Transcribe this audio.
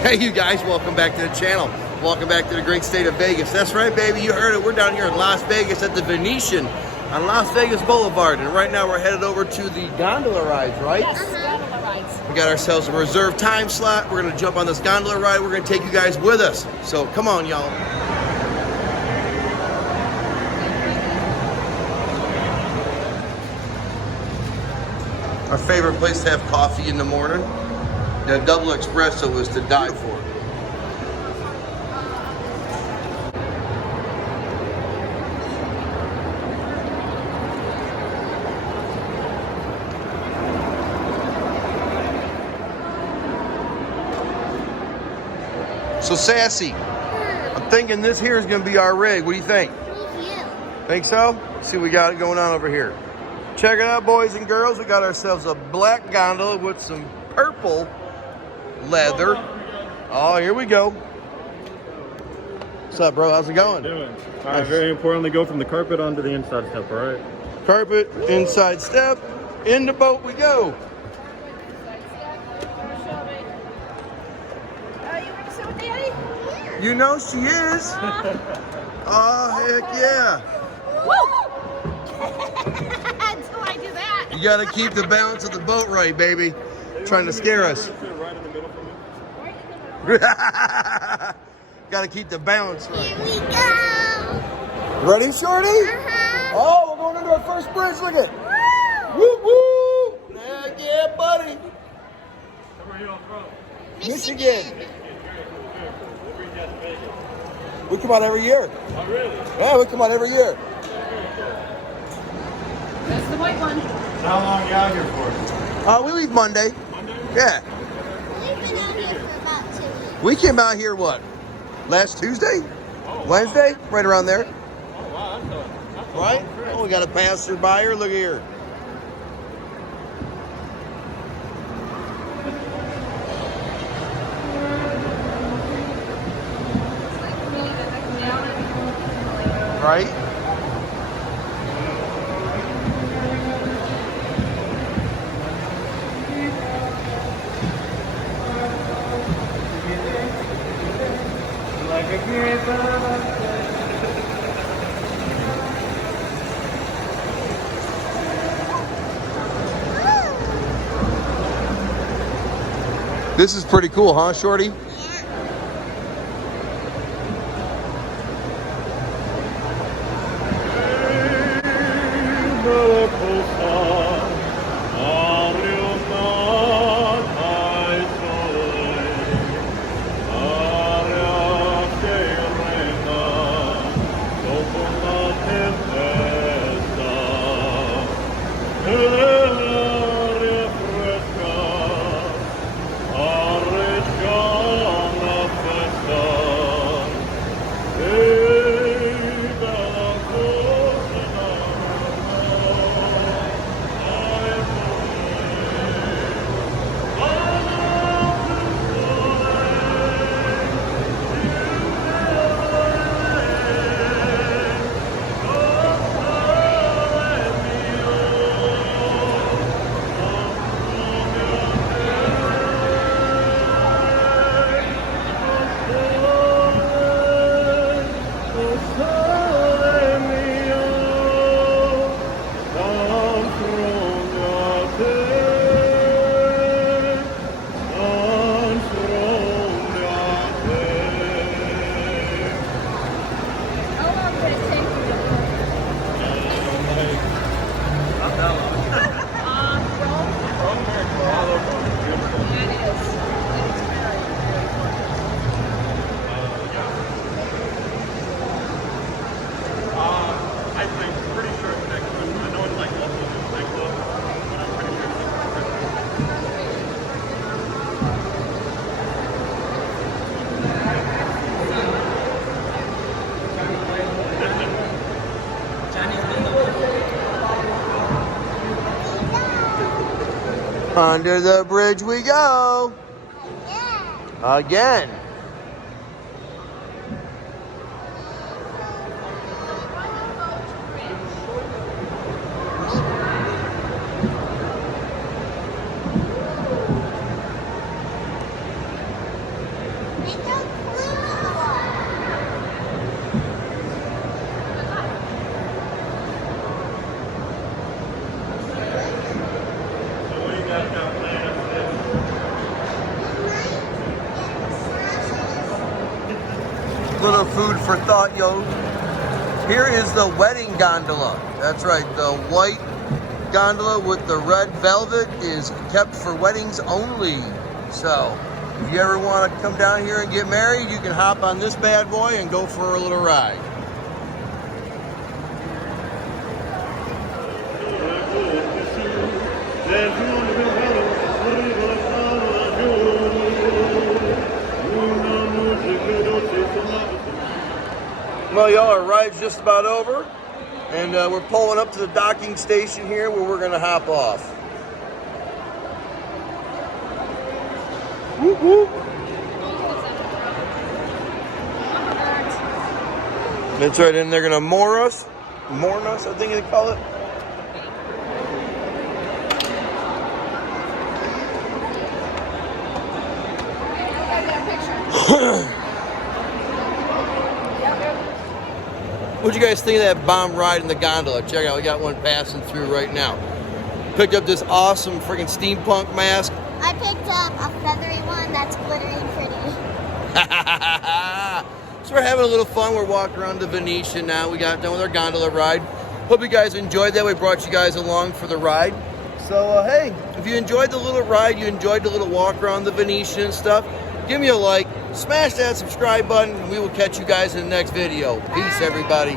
Hey, you guys, welcome back to the channel. Welcome back to the great state of Vegas. That's right, baby, you heard it. We're down here in Las Vegas at the Venetian on Las Vegas Boulevard. And right now we're headed over to the Gondola Rides, right? Yes, Gondola Rides. We got ourselves a reserved time slot. We're going to jump on this gondola ride. We're going to take you guys with us. So come on, y'all. Our favorite place to have coffee in the morning. That double espresso was to die for. So Sassy, I'm thinking this here is going to be our rig. What do you think? Think so? Let's see what we got going on over here. Check it out, boys and girls. We got ourselves a black gondola with some purple leather. Oh, here we go. What's up, bro? How's it going? Doing. All right, very importantly, go from the carpet onto the inside step, all right? Carpet, inside step, in the boat we go. You know she is. Oh, heck yeah. Until I do that. You got to keep the balance of the boat right, baby. Trying to scare us. Right in the middle for me. Got to keep the balance right. Here we go. Ready, Shorty? Oh, we're going into our first bridge. Look at it. Woo, woo. Heck yeah, buddy. Where are you all from? Michigan. We come out every year. Oh, really? Yeah, we come out every year. That's the white one. How long are you out here for? We leave Monday. Monday? Yeah. We've been out here for about 2 weeks. We came out here, what? Last Tuesday? Oh, Wednesday? Right around there. Oh, wow. That's Right? Oh, we got a passer by here. Look here. Right? This is pretty cool, huh, Shorty? Under the bridge we go. Again. They don't Little food for thought, yo. Here is the wedding gondola. That's right, the white gondola with the red velvet is kept for weddings only. So, if you ever want to come down here and get married, you can hop on this bad boy and go for a little ride. Well, y'all, our ride's just about over, and we're pulling up to the docking station here where we're gonna hop off. Whoop, whoop. That's right, and they're gonna moor us, I think they call it. What'd you guys think of that bomb ride in the gondola? Check out, we got one passing through right now. Picked up this awesome freaking steampunk mask. I picked up a feathery one that's glittery and pretty. So we're having a little fun. We're walking around the Venetian now. We got done with our gondola ride. Hope you guys enjoyed that. We brought you guys along for the ride. So, hey, if you enjoyed the little ride, you enjoyed the little walk around the Venetian and stuff, give me a like, smash that subscribe button, and we will catch you guys in the next video. Peace, everybody.